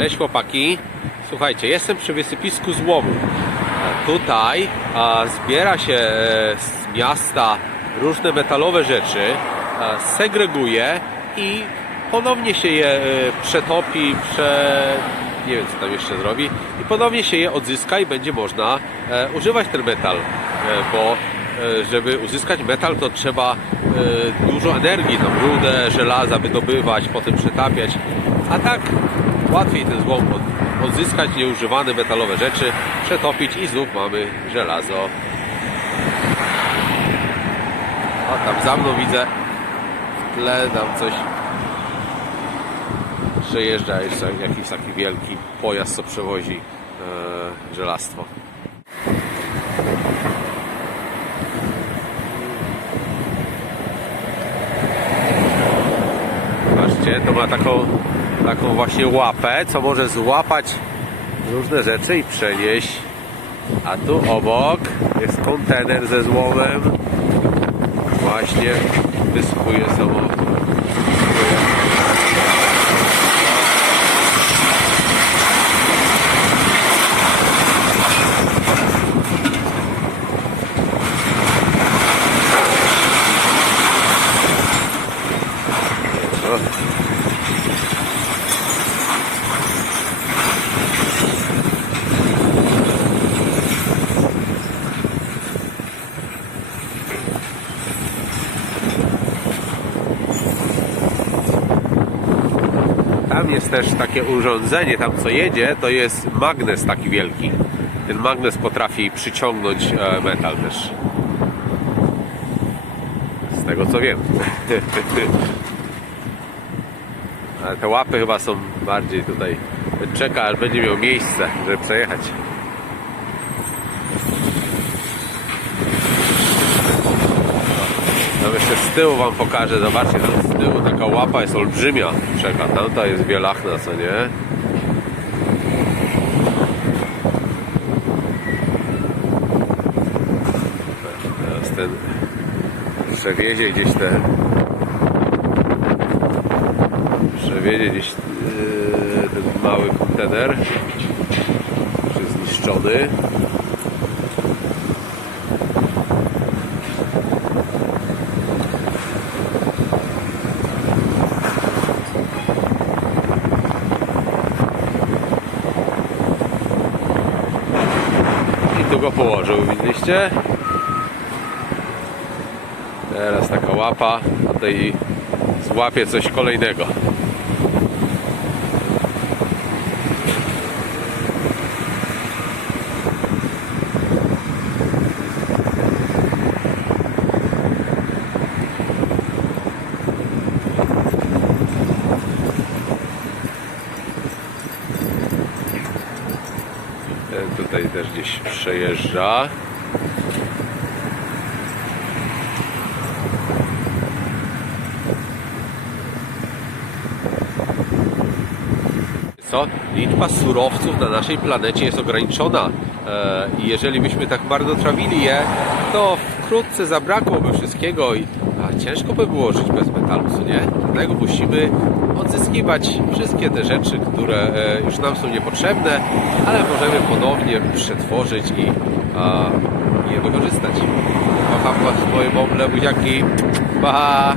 Cześć chłopaki. Słuchajcie, jestem przy wysypisku złomu. Tutaj zbiera się e, z miasta różne metalowe rzeczy, segreguje i ponownie się je e, przetopi, prze... nie wiem co tam jeszcze zrobi i ponownie się je odzyska i będzie można e, używać ten metal, bo żeby uzyskać metal to trzeba e, dużo energii, tam rudę, żelaza wydobywać, potem przetapiać, a tak łatwiej ten złom od- odzyskać nieużywane metalowe rzeczy, przetopić i znów mamy żelazo. O, tam za mną widzę w tle tam coś przejeżdża jeszcze jakiś taki wielki pojazd, co przewozi e, żelastwo. To ma taką, taką właśnie łapę, co może złapać różne rzeczy i przenieść. A tu obok jest kontener ze złomem. Właśnie wysypuje samochód. Tam jest też takie urządzenie, tam co jedzie, to jest magnes taki wielki. Ten magnes potrafi przyciągnąć e, metal też. Z tego co wiem. Ale te łapy chyba są bardziej tutaj. Czeka, aż będzie miał miejsce, żeby przejechać. Jeszcze z tyłu wam pokażę, zobaczcie, tam z tyłu taka łapa jest olbrzymia. Czeka, tamta jest wielachna, co nie? Teraz ten przewiezie gdzieś te przewiezie gdzieś yy, ten mały kontener jest zniszczony tu go położył, widzieliście? Teraz taka łapa, tutaj złapie coś kolejnego. Ten tutaj też gdzieś przejeżdża. Co? Liczba surowców na naszej planecie jest ograniczona e, i jeżeli byśmy tak marnotrawili je, to wkrótce zabrakłoby wszystkiego i a ciężko by było żyć bez metalu, co nie? Dlatego musimy odzyskiwać wszystkie te rzeczy, które e, już nam są niepotrzebne, ale możemy ponownie przetworzyć i a, je wykorzystać. Kocham was, moje bąble, buziaki. Pa!